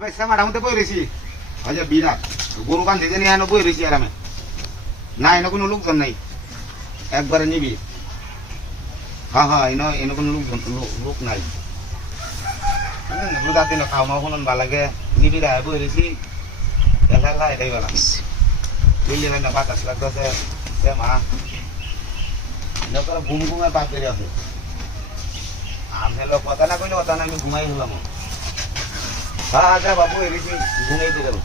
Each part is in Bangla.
ভাই শ্যামাটার মধ্যে বই রয়েছি আচ্ছা বিরাট গরু বান্ধে জানি এনে বই রয়েছি আরামে না এনে কোনো লোকজন নাই একবারে নিবি হ্যাঁ হ্যাঁ এনে কোনো লোকজন লোক নাই রোদার দিনে খাওয়া মাও কোনো ভালো লাগে নিবি রায় বই রয়েছি এলা লাই এটাই বলা বুঝলি ভাই না বাতাস লাগতেছে শ্যামা ঘুম ঘুমে বাদ বেরিয়ে আছে আমি কথা না কইলে কথা না আমি ঘুমাই হলাম হ্যাঁ আচ্ছা বাবু এসেছি ঘুমাই দিয়ে দেবো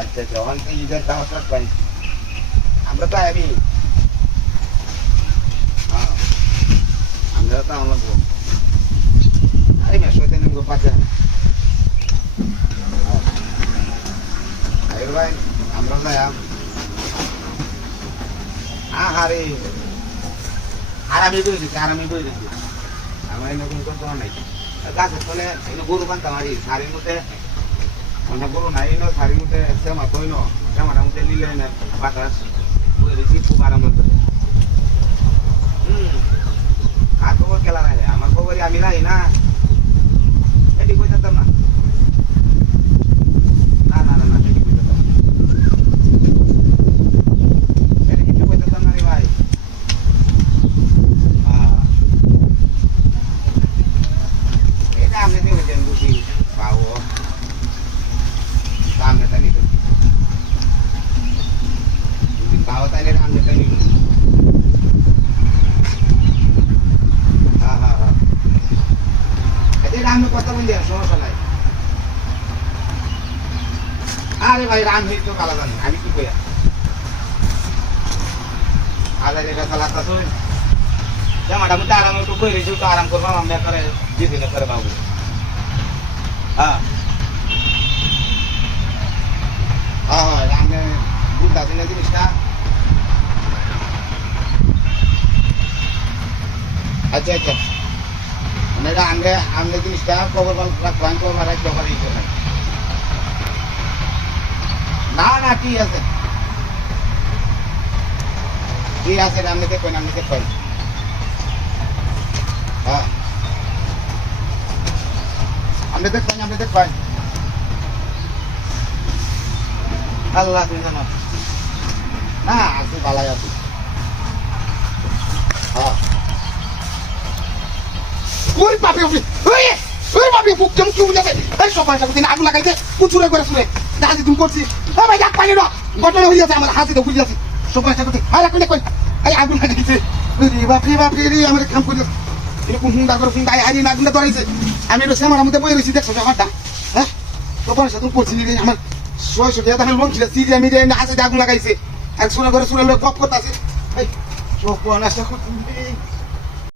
আচ্ছা আচ্ছা ওখান থেকে ঈদের দাওয়াত পাই আমরা তো আমি হ্যাঁ আমরা তো আমরা আরে মেশো দেন গো পাঁচা আরে ভাই আমরা যাই আরে আর আমি বই দিচ্ছি আমার এরকম করতে নাই গাছের ফলে গরু বানতাম আর শাড়ির মধ্যে অনেক গরু নাই শাড়ির মধ্যে শ্যামা কই শ্যামাটার মধ্যে নিলে বাতাস বই দিচ্ছি খুব আরাম হচ্ছে আর খবর খেলা নাই আমার খবরই আমি নাই না এটি কই থাকতাম না না না না না এটি কই থাকতাম এটি কিন্তু কই থাকতাম না রে ভাই আমি দেখেছেন বুঝি পাবো দাম এটা নিতে যদি পাও তাহলে দাম এটা নিব হ্যাঁ হ্যাঁ হ্যাঁ এতে দামে কত বন্ধু সমস্যা নাই আরে ভাই রাম হই তো কালা জানি আমি কি কইয়া আরে রে কালা তা তুই জামাটা মধ্যে আরাম একটু কই রেছি তো আরাম করবা আমরা করে দিদি না করে বাবু হ্যাঁ হ্যাঁ আমি বুঝতে পারছি না জিনিসটা আচ্ছা আচ্ছা মানে আমরা জিনিসটা খবর রাখবেন খবর রাখতে পারি না না ঠিক আছে আপনি দেখবেন হ্যাঁ আপনি দেখবেন আল্লাহ তুমি জানো না আছি ভালাই আছি হ্যাঁ ওই বাপরে ওই বাপরে বুক জম কি উঠে এই সবাই সব দিন আগুন লাগাইছে কুচুরে করে শুনে দাদি তুমি করছি ভাই যাক পানি না ঘটনা হয়ে যাচ্ছে আমার হাসি তো বুঝে যাচ্ছে সবাই সাথে আরে কই এই আগুন লাগাইছে বাপরে রে আমার কাম করে এরকম হুন্ডা করে হুন্ডা আই না আগুনটা ধরাইছে আমি একটু শ্যামার মধ্যে বই রয়েছি দেখছো ব্যাপারটা হ্যাঁ তোমার সাথে করছি রে আমার 600 টাকা দামের লোন ছিল সিরিয়া মিডিয়া হাসে আগুন লাগাইছে এক সুরা করে সুরা লোক গপ করতেছে এই সব নষ্ট করতে